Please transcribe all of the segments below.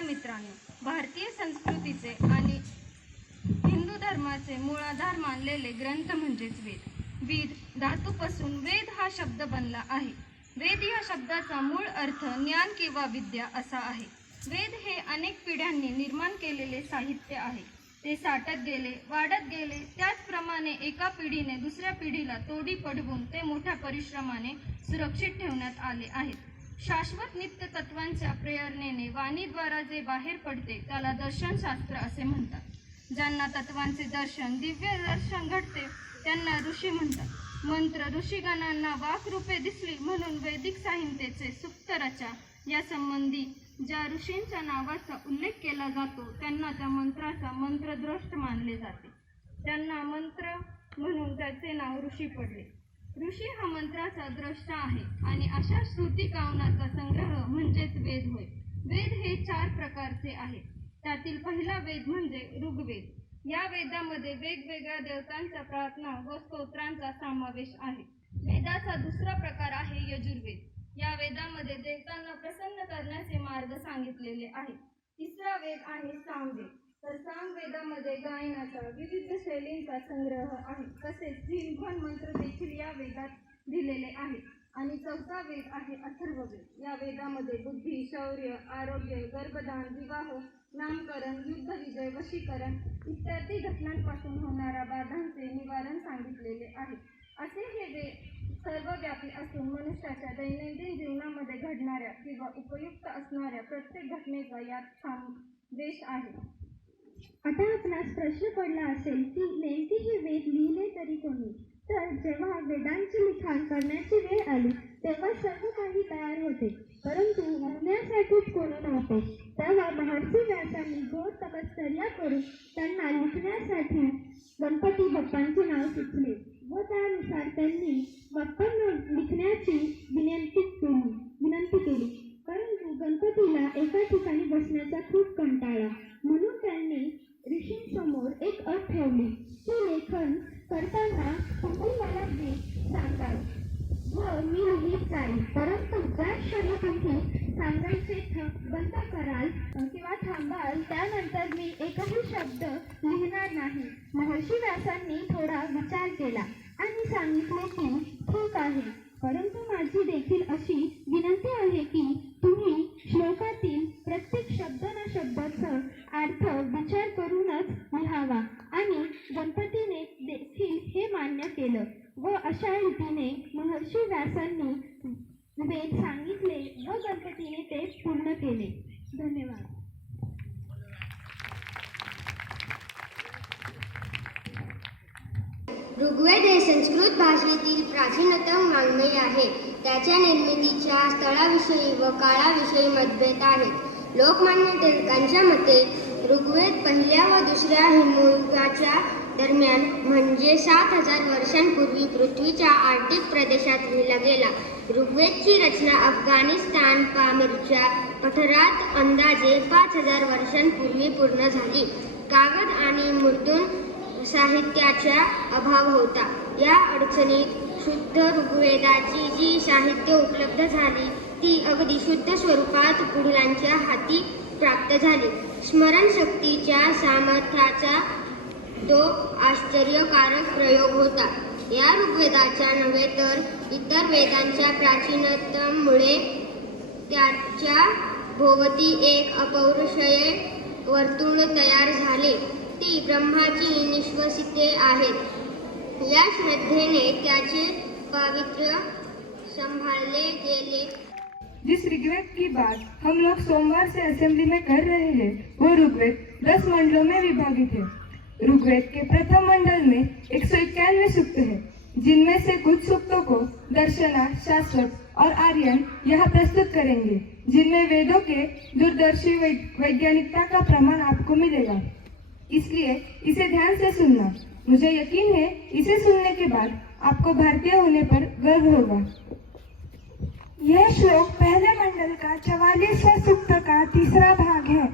नमस्कार मित्रांनो, भारतीय संस्कृतीचे आणि हिंदू धर्माचे मूळाधार मानलेले ग्रंथ म्हणजेच वेद. वेद धातूपासून वेद हा शब्द बनला आहे. वेद या शब्दाचा मूळ अर्थ ज्ञान किंवा विद्या असा आहे. वेद हे अनेक पिढ्यांनी निर्माण केलेले साहित्य आहे. ते साठत गेले, वाढत गेले. त्याचप्रमाणे एका पिढीने दुसऱ्या पिढीला तोडी पडवून ते मोठ्या परिश्रमाने सुरक्षित ठेवण्यात आले आहेत. शाश्वत नित्य तत्वांच्या प्रेरणेने वाणीद्वारा जे बाहेर पडते त्याला दर्शनशास्त्र असे म्हणतात. ज्यांना तत्वांचे दर्शन, दिव्य दर्शन घडते त्यांना ऋषी म्हणतात. मंत्र ऋषीगणांना वाक्रूपे दिसली म्हणून वैदिक संहितेचे सुप्तरचा या संबंधी ज्या ऋषींच्या नावाचा उल्लेख केला जातो त्यांना त्या मंत्राचा मंत्रद्रष्ट मानले जाते. त्यांना मंत्र म्हणून त्याचे नाव ऋषी पडले. ऋषी हा मंत्राचा द्रष्टा आहे आणि अशा श्रुती कावनाचा संग्रह म्हणजेच वेद होय. वेद हे 4 प्रकारचे आहेत. त्यातील पहिला वेद म्हणजे ऋग्वेद. या वेदामध्ये वेगवेगळ्या देवतांच्या प्रार्थना व स्तोत्रांचा समावेश आहे. वेदाचा दुसरा प्रकार आहे यजुर्वेद. या वेदामध्ये देवतांना प्रसन्न करण्याचे मार्ग सांगितलेले आहेत. तिसरा वेद आहे सामवेद. तर सामवेदामध्ये गायनाचा विविध शैलींचा संग्रह आहे. तसेच हिमघन मंत्र देखील या वेदात दिलेले आहेत. आणि चौथा वेद आहे अथर्ववेद. या वेदामध्ये बुद्धी, शौर्य, आरोग्य, गर्भधान, विवाह, नामकरण, युद्धविजय, वशीकरण इत्यादी घटनांपासून होणाऱ्या बाधांचे निवारण सांगितलेले आहे. असे हे वेद सर्वव्यापी असून मनुष्याच्या दैनंदिन जीवनामध्ये घडणाऱ्या किंवा उपयुक्त असणाऱ्या प्रत्येक घटनेचा यात समावेश आहे. आता आपणास प्रश्न पडला असेल की नेमके हे वेद लिहिले तरी कोणी? तर जेव्हा वेदांचे लिखाण करण्याची वेळ आली तेव्हा सर्व काही तयार होते, परंतु लिहिण्यासाठीच कोणी नव्हते. तेव्हा महर्षी व्यासांनी घोर तपश्चर्या करून त्यांना लिखण्यासाठी गणपती बाप्पांचे नाव सुचले व त्यानुसार त्यांनी बाप्पांना लिखण्याची विनंती केली. परंतु गणपतीला एका ठिकाणी बसण्याचा खूप कंटाळा, म्हणून त्यांनी ऋषींसमोर एक अट ठेवली की लेखन करताना तुम्ही मला गीत सांगाल व मी लिहित जाईल, परंतु ज्या क्षणी तुम्ही सांगायचे बंद कराल किंवा थांबाल त्यानंतर मी एकही शब्द लिहिणार नाही. महर्षी व्यासांनी थोडा विचार केला आणि सांगितले की ठीक आहे, परंतु माझी देखील अशी विनंती आहे की तुम्ही श्लोकातील प्रत्येक शब्द न शब्दाचा अर्थ विचार करूनच लिहावा. आणि गणपतीने देखील हे मान्य केलं व अशा रीतीने महर्षी व्यासांनी वेद सांगितले व गणपतीने ते पूर्ण केले. धन्यवाद. ऋग्वेद हे संस्कृत भाषेतील प्राचीनतम वाङ्मय आहे. त्याच्या निर्मितीच्या स्थळाविषयी व काळाविषयी मतभेद आहेत. लोकमान्य टिळकांच्या मते ऋग्वेद पहिल्या व दुसऱ्या हिमयुगाच्या दरम्यान म्हणजे 7000 वर्षांपूर्वी पृथ्वीच्या आर्क्टिक प्रदेशात लिहिला गेला. ऋग्वेदची रचना अफगाणिस्तान पामीरच्या पठारात अंदाजे 5000 वर्षांपूर्वी पूर्ण झाली. कागद आणि मुद्रण साहित्याचा अभाव होता. या अडचणीत शुद्ध ऋग्वेदाची जी साहित्य उपलब्ध झाली ती अगदी शुद्ध स्वरूपात पुढीलांच्या हाती प्राप्त झाली. स्मरणशक्तीच्या सामर्थ्याचा तो आश्चर्यकारक प्रयोग होता. या ऋग्वेदाच्या नव्हे तर इतर वेदांच्या प्राचीनतेमुळे त्याच्या भोवती एक अपौरुषेय वर्तुळ तयार झाले. ती ब्रह्माची निश्वसिते आहेत. या श्रद्धेने त्याचे पावित्र्य संभाळले गेले. जिस ऋग्वेद की बात हम लोग सोमवार से असेंबली में कर रहे हैं वो ऋग्वेद 10 मंडलों में विभाजित है. ऋग्वेद के प्रथम मंडल में 191 सूक्त है, जिनमें से कुछ सूक्तों को दर्शना, शाश्वत और आर्यन यहाँ प्रस्तुत करेंगे, जिनमें वेदों के दूरदर्शी वैज्ञानिकता का प्रमाण आपको मिलेगा. इसलिए इसे ध्यान से सुनना. मुझे यकीन है इसे सुनने के बाद आपको भारतीय होने पर गर्व होगा. यह श्लोक पहले मंडल का 44वें सूक्त का तीसरा भाग है.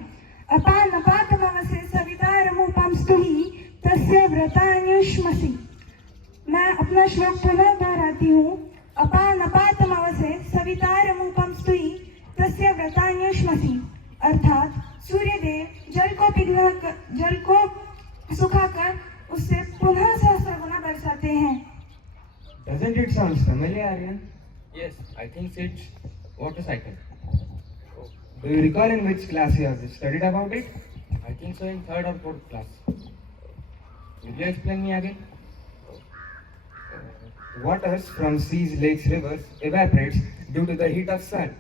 अपानपातमवसे सवितारमुपम स्तुहि तस्य व्रतान्युष्मसि. मैं अपना श्लोक पुनः दोहराती हूँ. अपानपातमवसे सवितारमुपम स्तुहि तस्य व्रतान्युष्मसि, अर्थात जल को सुखाकर उससे पुनः सहस्र गुना बरसाते हैं। Doesn't it sound familiar, Aryan? Yes, I think it's water cycle. Do you recall in which class you have studied about it? I think so in third or fourth class. Will you explain me again? Waters from seas, lakes, rivers evaporates due to the heat of sun,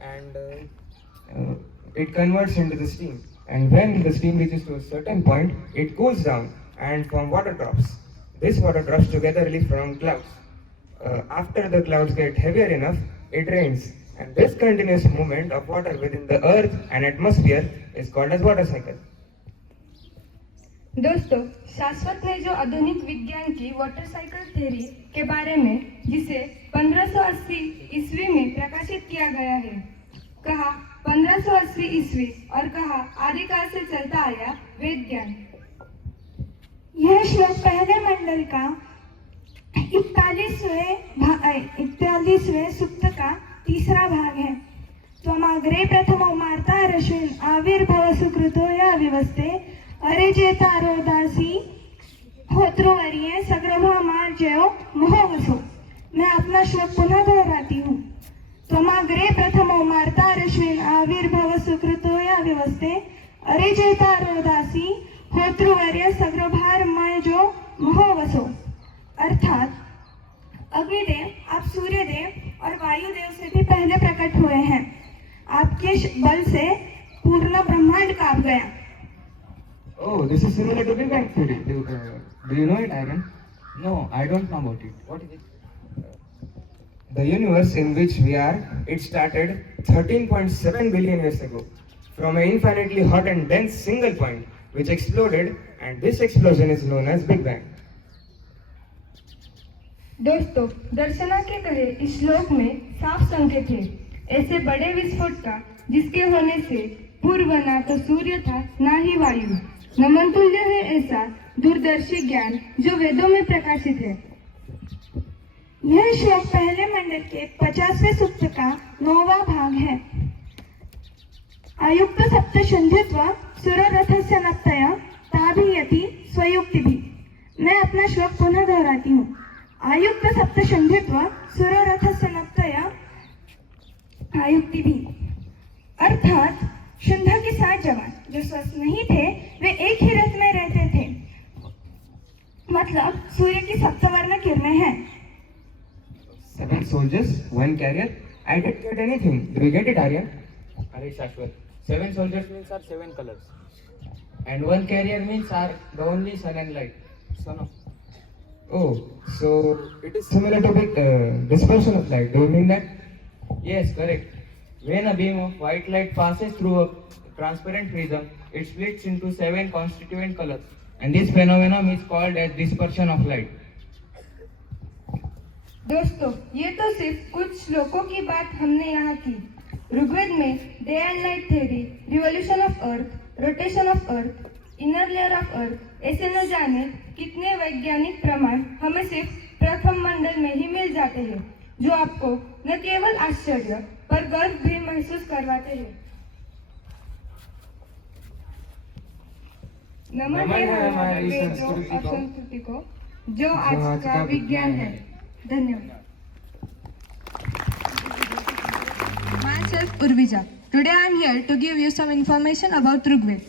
and it converts into the steam. And when the steam reaches to a certain point, it cools down and form water drops. This water drops togetherly from clouds. After the clouds get heavier enough, it rains. And this continuous movement of water within the earth and atmosphere is called as water cycle. दोस्तों, शाश्वत ने जो आधुनिक विज्ञान की water cycle theory के बारे में, जिसे 1580 ईस्वी में प्रकाशित किया गया है, कहा 1580 ईस्वी और कहा आदिकाल से चलता आया वेद ज्ञान। यह श्लोक पहले मंडल का 41वें सूक्त का तीसरा भाग है। त्वमाग्रे प्रथमो मार्ता रश्मिन आविर्भव सुकृतो या विवस्ते अरेजेतारो दासी होत्रुवर्ये सग्रभामार जयो मोहवसो। मैं अपना श्लोक पुनः दोहराती हूँ। त्वमाग्रे प्रथमो मार्ता रश्मिन आविर्भव सुकृतो या विवस्ते अरेजेतारो दासी होत्रुवर्य सग्रभार जो मोहवसो। अर्थात अग्निदेव, आप सूर्यदेव और वायुदेव से भी पहले प्रकट हुए हैं। आपके बल से पूर्ण ब्रह्मांड कांप गया। Oh, this is similar to Big Bang theory. Do you know it, Aaron? No, I don't know about it. What is it? The universe in which we are, it started 13.7 billion years ago from an infinitely hot and dense single point which exploded, and this explosion is known as Big Bang. दोस्तों, दर्शना के कहे इस श्लोक में साफ संकेत है ऐसे बड़े विस्फोट का जिसके होने से पूर्व ना तो सूर्य था ना ही वायु। नमन तुल्य है ऐसा दूरदर्शी ज्ञान जो वेदों में प्रकाशित है। यह श्लोक पहले मंडल के 50वें सूक्त का 9वां भाग है। आयुक्त सप्त शुंधित्वा सुररथस्य नप्तया ताभियति स्वयुक्तिभि। मैं अपना श्लोक पुनः दोहराती हूँ। आयुक्त सप्त शुंधित्वा सुररथस्य नप्तया आयुक्तिभि। अर्थात शुंध के 7 जवान जो स्वस्थ नहीं थे, वे एक ही रथ में रहते थे। मतलब सूर्य की सप्तवर्ण किरणें हैं। 7 soldiers, 1 carrier. I didn't get anything. Do you get it, Aryan? Are Shashwat. 7 soldiers means are 7 colors. And 1 carrier means are the only sun and light. Son of. Oh, so it is similar to the dispersion of light. Do you mean that? Yes, correct. When a beam of white light passes through a transparent prism, it splits into 7 constituent colors. And this phenomenon is called as dispersion of light. दोस्तों, ये तो सिर्फ कुछ श्लोकों की बात हमने यहाँ की। ऋग्वेद में day end Knight theory, revolution of earth, rotation of earth, inner layer of earth, ऐसे न जाने कितने वैज्ञानिक प्रमाण हमें सिर्फ प्रथम मंडल में ही मिल जाते हैं, जो आपको न केवल आश्चर्य पर गर्व भी महसूस करवाते हैं। नमन है हमारी वेदों और संस्कृति को, जो आज का विज्ञान है। धन्यवाद। Myself Urvija. Today I am here to give you some information about Rigveda.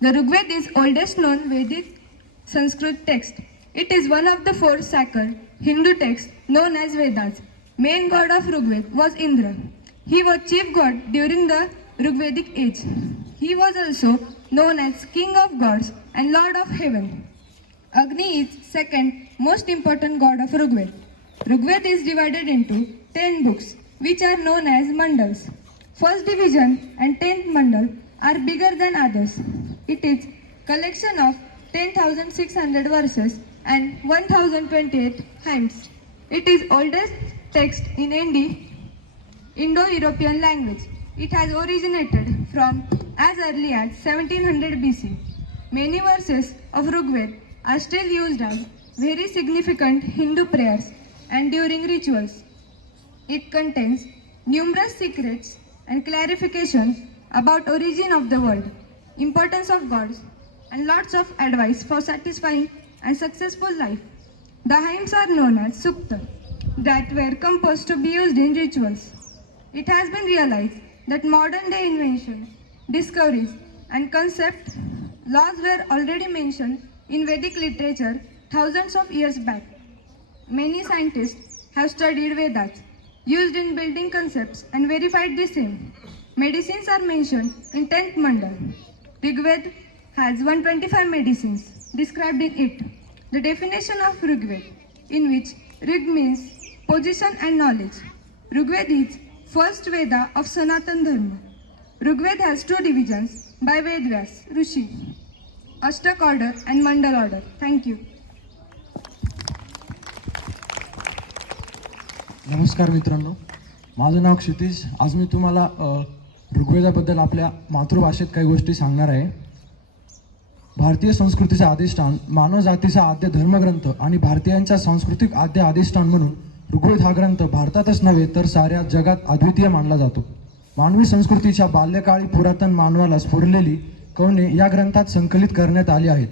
The Rigveda is oldest known Vedic Sanskrit text. It is one of the 4 sacred Hindu texts known as Vedas. Main god of Rigveda was Indra. He was chief god during the Rigvedic age. He was also known as king of gods and lord of heaven. Agni is second most important god of Rigveda. Rigveda is divided into 10 books, which are known as mandals. First division and 10th mandal are bigger than others. It is collection of 10,600 verses and 1,028 hymns. It is oldest text in Indo-European language. It has originated from as early as 1700 BC. Many verses of Rigveda are still used as very significant Hindu prayers and during rituals. It contains numerous secrets and clarifications about origin of the world, importance of gods, and lots of advice for satisfying and successful life. The hymns are known as Sukta, that were composed to be used in rituals. It has been realized that modern day inventions, discoveries, and concept laws were already mentioned in Vedic literature thousands of years back. Many scientists have studied Vedas, used in building concepts, and verified the same. Medicines are mentioned in 10th mandal. Rigved has 125 medicines described in it. The definition of Rigved, in which Rig means position and knowledge. Rigved is first Veda of Sanatan Dharma. Rigved has two divisions by Vedvyas, Rishi, Ashtak order and Mandal order. Thank you. नमस्कार मित्रांनो, माझं नाव क्षितिज. आज मी तुम्हाला ऋग्वेदाबद्दल आपल्या मातृभाषेत काही गोष्टी सांगणार आहे. भारतीय संस्कृतीचे अधिष्ठान, मानव जातीचा आद्य धर्मग्रंथ आणि भारतीयांचा सांस्कृतिक आद्य अधिष्ठान म्हणून ऋग्वेद हा ग्रंथ भारतातच नव्हे तर साऱ्या जगात अद्वितीय मानला जातो. मानवी संस्कृतीच्या बाल्यकाळी पुरातन मानवाला स्फुरलेली कवने या ग्रंथात संकलित करण्यात आली आहेत.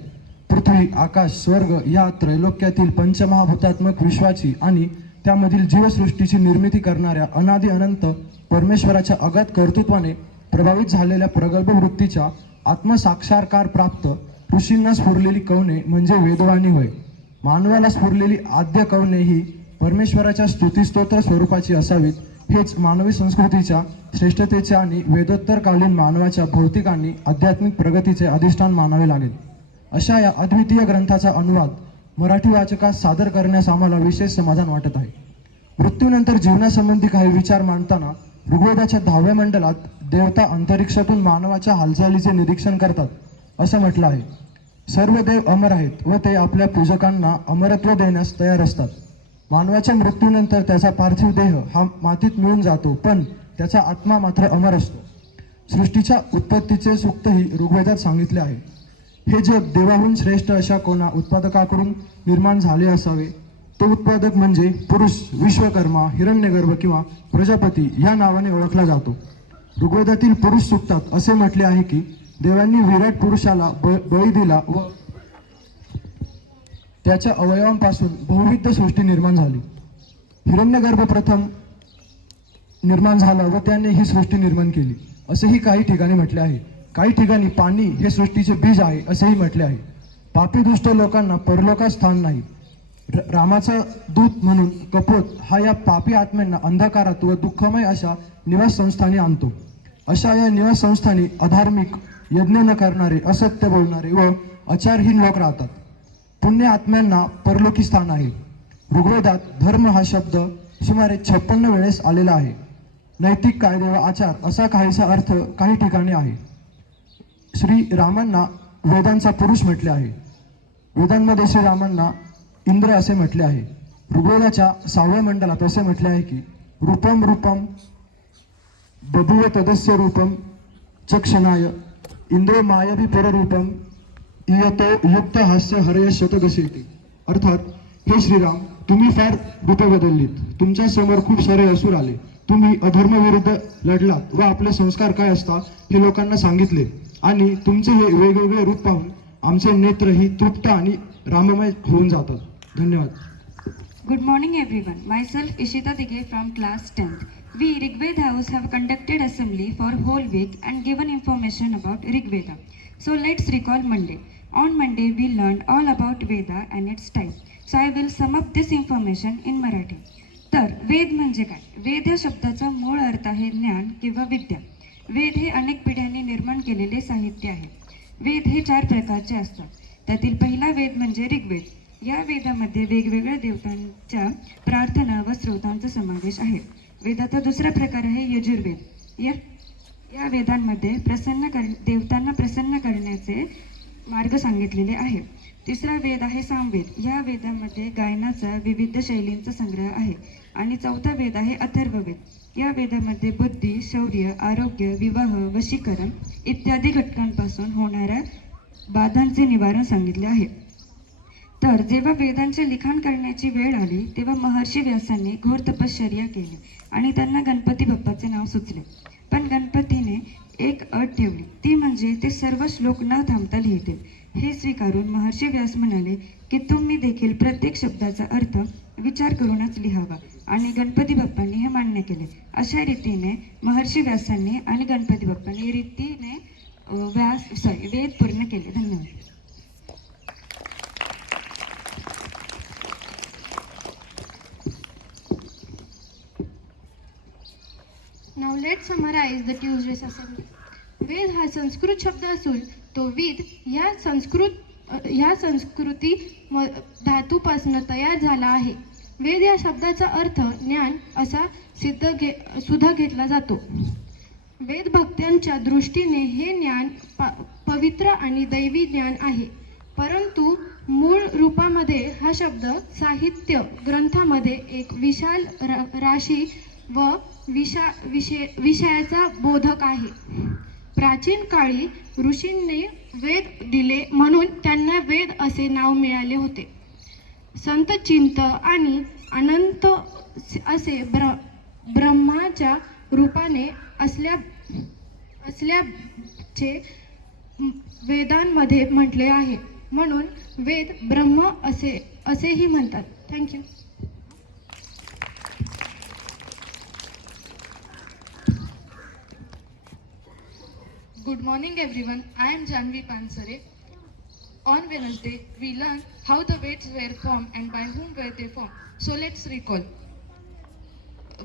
पृथ्वी, आकाश, स्वर्ग या त्रैलोक्यातील पंचमहाभूतात्मक विश्वाची आणि त्यामधील जीवसृष्टीची निर्मिती करणाऱ्या अनादि अनंत परमेश्वराच्या अगाध कर्तृत्वाने प्रभावित झालेल्या प्रगल्भ वृत्तीच्या आत्मसाक्षात्कार प्राप्त ऋषींना स्फुरलेली कवने म्हणजे वेदवाणी होय. मानवाला स्फुरलेली आद्य कवने ही परमेश्वराच्या स्तुतिस्तोत्र स्वरूपाची असावीत, हेच मानवी संस्कृतीच्या श्रेष्ठतेचे आणि वेदोत्तरकालीन मानवाच्या भौतिक आणि आध्यात्मिक प्रगतीचे अधिष्ठान मानावे लागेल. अशा या अद्वितीय ग्रंथाचा अनुवाद मराठी वाचकास सादर करण्यास आम्हाला विशेष समाधान वाटत आहे. मृत्यूनंतर जीवनासंबंधी काही विचार मांडताना ऋग्वेदाच्या 10व्या मंडलात देवता अंतरिक्षातून मानवाच्या हालचालीचे निरीक्षण करतात असं म्हटलं आहे. सर्व देव अमर आहेत व ते आपल्या पूजकांना अमरत्व देण्यास तयार असतात. मानवाच्या मृत्यूनंतर त्याचा पार्थिव देह हा मातीत मिळून जातो, पण त्याचा आत्मा मात्र अमर असतो. सृष्टीच्या उत्पत्तीचे सूक्तही ऋग्वेदात सांगितले आहे. हे जग देवाहून श्रेष्ठ अशा कोणा उत्पादकाकडून निर्माण झाले असावे. तो उत्पादक म्हणजे पुरुष, विश्वकर्मा, हिरण्यगर्भ किंवा प्रजापती या नावाने ओळखला जातो. ऋग्वेदातील पुरुष सूक्तात असे म्हटले आहे की देवांनी विराट पुरुषाला बळी दिला व त्याच्या अवयवांपासून बहुविध सृष्टी निर्माण झाली. हिरण्यगर्भ प्रथम निर्माण झाला व त्याने ही सृष्टी निर्माण केली असेही काही ठिकाणी म्हटले आहे. काही ठिकाणी पाणी हे सृष्टीचे बीज आहे असेही म्हटले आहे. पापी दुष्ट लोकांना परलोकात स्थान नाही. रामाचा दूत म्हणून कपोत हा या पापी आत्म्यांना अंधकारात व दुःखमय अशा निवास संस्थानी आणतो. अशा या निवास संस्थानी अधार्मिक, यज्ञ न करणारे, असत्य बोलणारे व आचारहीन लोक राहतात. पुण्य आत्म्यांना परलोकी स्थान आहे. ऋग्वेदात धर्म हा शब्द सुमारे 56 वेळेस आलेला आहे. नैतिक कायदे व आचार असा काहीसा अर्थ काही ठिकाणी आहे. श्री रामांना वेदांचा पुरुष म्हटले आहे. वेदांमध्ये श्रीरामांना इंद्र असे म्हटले आहे. ऋग्वेदाच्या 6व्या मंडलात असे म्हटले आहे की रूपम रूपम बभूव तदस्य रूपम चक्षणाय इंद्रो मायावी पररूपम इयतो युक्त हास्य हरय शतदशेती. अर्थात, हे श्रीराम, तुम्ही फार रूपे बदललीत. तुमच्या समोर खूप सारे असुर आले. तुम्ही अधर्मविरुद्ध लढलात व आपले संस्कार काय असतात हे लोकांना सांगितले आणि तुमचे हे वेगवेगळे रूप पाहून आमचे नेत्रही तृप्त आणि राममय होऊन जातात. धन्यवाद. Good morning everyone. Myself Ishita Dige from class 10th. We Rigved House have conducted assembly for whole week and given information about Rigveda. So let's recall Monday. On Monday we learned all about Veda and its type. So I will sum up this information in Marathi. तर वेद म्हणजे काय? वेद या शब्दाचा मूळ अर्थ आहे ज्ञान किंवा विद्या. वेद हे अनेक पिढ्यांनी निर्माण केलेले साहित्य आहे. वेद हे 4 प्रकारचे असतात. त्यातील पहिला वेद म्हणजे ऋग्वेद. या वेदामध्ये वेगवेगळ्या देवतांच्या प्रार्थना व स्तोत्रांचा समावेश आहे. वेदाचा दुसरा प्रकार आहे यजुर्वेद. या वेदांमध्ये देवतांना प्रसन्न करण्याचे मार्ग सांगितलेले आहे. तिसरा वेद आहे सामवेद. या वेदामध्ये गायनाचा विविध शैलींचा संग्रह आहे. आणि चौथा वेद आहे अथर्ववेद. या वेदामध्ये बुद्धी, शौर्य, आरोग्य, विवाह, वशीकरण इत्यादी घटकांपासून होणाऱ्या बाधांचे निवारण सांगितले आहे. तर जेव्हा वेदांचे लिखाण करण्याची वेळ आली तेव्हा महर्षी व्यासांनी घोर तपश्चर्या केली आणि त्यांना गणपती बाप्पाचे नाव सुचले. पण गणपतीने एक अट ठेवली, ती म्हणजे ते सर्व श्लोक न थांबता लिहितील. हे स्वीकारून महर्षी व्यास म्हणाले की तुम्ही देखील प्रत्येक शब्दाचा अर्थ विचार करूनच लिहावा, आणि गणपती बाप्पांनी हे मान्य केले. अशा रीतीने महर्षी व्यासांनी आणि गणपती बाप्पांनी रीतीने वेद पूर्ण केले. धन्यवाद. Now let's summarize the Tuesday's assembly. वेद हा संस्कृत शब्द असून तो विद ह्या संस्कृती धातूपासून तयार झाला आहे. वेद या शब्दाचा अर्थ ज्ञान असा सुद्धा घेतला जातो. वेद भक्तांच्या दृष्टीने हे ज्ञान पवित्र आणि दैवी ज्ञान आहे. परंतु मूळ रूपामध्ये हा शब्द साहित्य ग्रंथामध्ये एक विशाल राशी व विषयाचा बोधक आहे. प्राचीन काळी ऋषींनी वेद दिले म्हणून त्यांना वेद असे नाव मिळाले होते. संत चिंत आणि अनंत असे ब्रह्माच्या रूपाने असल्याचे वेदांमध्ये म्हटले आहे. म्हणून वेद ब्रह्म असेही म्हणतात. Thank you. Good morning everyone, I am Janvi Pansare. On Wednesday, we learned how the Veds were formed and by whom were they formed. So let's recall.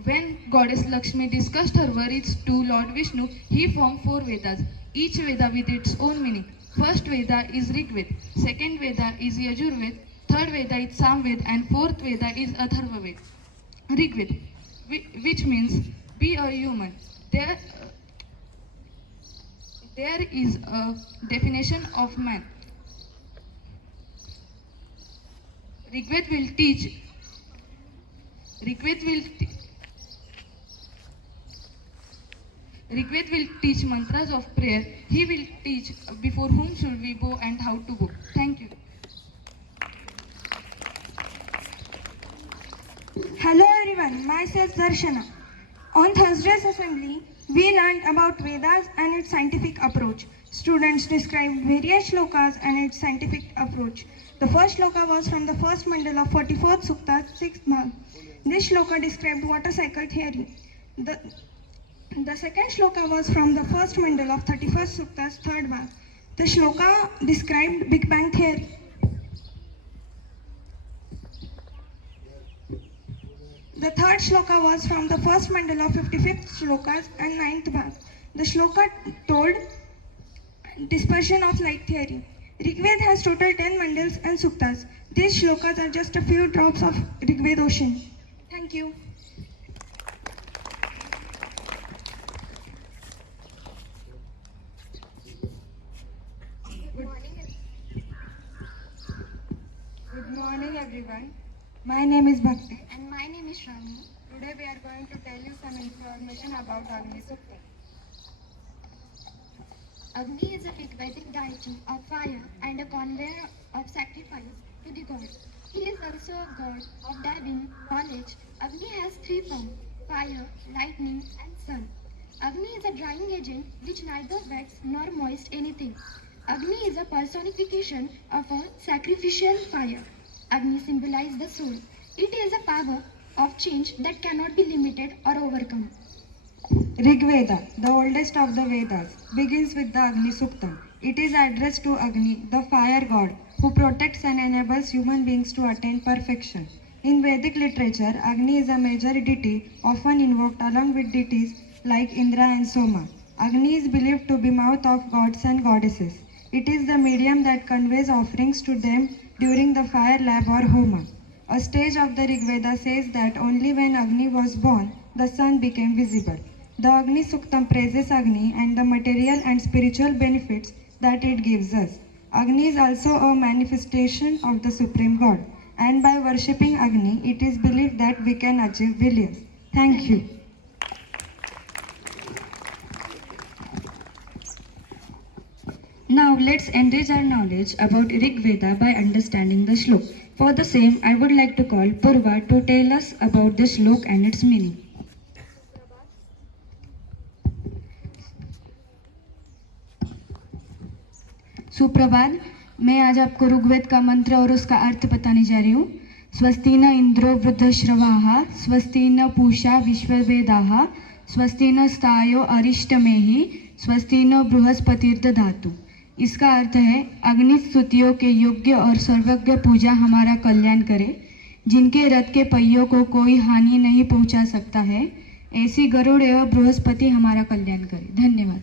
When goddess Lakshmi discussed her worries to Lord Vishnu, he formed 4 Vedas, each Veda with its own meaning. First Veda is Rig Veda, second Veda is Yajur Veda, third Veda is Sam Veda, and fourth Veda is Atharva Veda. Rig Veda, which means be a human. There is a definition of man. Rigved will teach mantras of prayer. He will teach before whom should we bow and how to bow. Thank you. Hello everyone, myself Darshana. On Thursday's assembly, we learned about Vedas and its scientific approach. Students described various shlokas and its scientific approach. The first shloka was from the first mandal of 44th Sukta, 6th bhag. This shloka described water cycle theory. The second shloka was from the first mandal of 31st Sukta's 3rd bhag. The shloka described Big Bang theory. The third shloka was from the first mandal of 55th shlokas and 9th bhag. The shloka told dispersion of light theory. Rigved has total 10 mandals and suktas. These shlokas are just a few drops of Rigved ocean. Thank you. Good morning everyone. My name is Bhakti. And my name is Shravani. Today we are going to tell you some information about Agni Sukta. Agni is a big Vedic deity of fire and a conveyor of sacrifice to the god. He is also a god of diving, knowledge. Agni has 3 forms: fire, lightning and sun. Agni is a drying agent which neither wets nor moist anything. Agni is a personification of a sacrificial fire. Agni symbolizes the soul. It is a power of change that cannot be limited or overcome. Rig Veda, the oldest of the Vedas, begins with the Agni Sukta. It is addressed to Agni, the fire god, who protects and enables human beings to attain perfection. In Vedic literature, Agni is a major deity, often invoked along with deities like Indra and Soma. Agni is believed to be mouth of gods and goddesses. It is the medium that conveys offerings to them during the fire lab or homa. A stage of the Rig Veda says that only when Agni was born, the sun became visible. The Agni Suktam praises Agni and the material and spiritual benefits that it gives us. Agni is also a manifestation of the Supreme God, and by worshipping Agni, it is believed that we can achieve brilliance. Thank you. Now let's enrich our knowledge about Rig Veda by understanding the shlok. For the same, I would like to call Purva to tell us about this shlok and its meaning. सुप्रभात। मैं आज आपको ऋग्वेद का मंत्र और उसका अर्थ बताने जा रही हूँ। स्वस्ति न इंद्रो वृद्धश्रवाः स्वस्ति न पूषा विश्ववेदाः स्वस्ति न स्थायो अरिष्टमेहि स्वस्ति न बृहस्पतिर्दधातु। इसका अर्थ है अग्नि स्तुतियों के योग्य और सर्वज्ञ पूजा हमारा कल्याण करे। जिनके रथ के पहियों को कोई हानि नहीं पहुंचा सकता है, ऐसी गरुड़ एवं बृहस्पति हमारा कल्याण करे। धन्यवाद।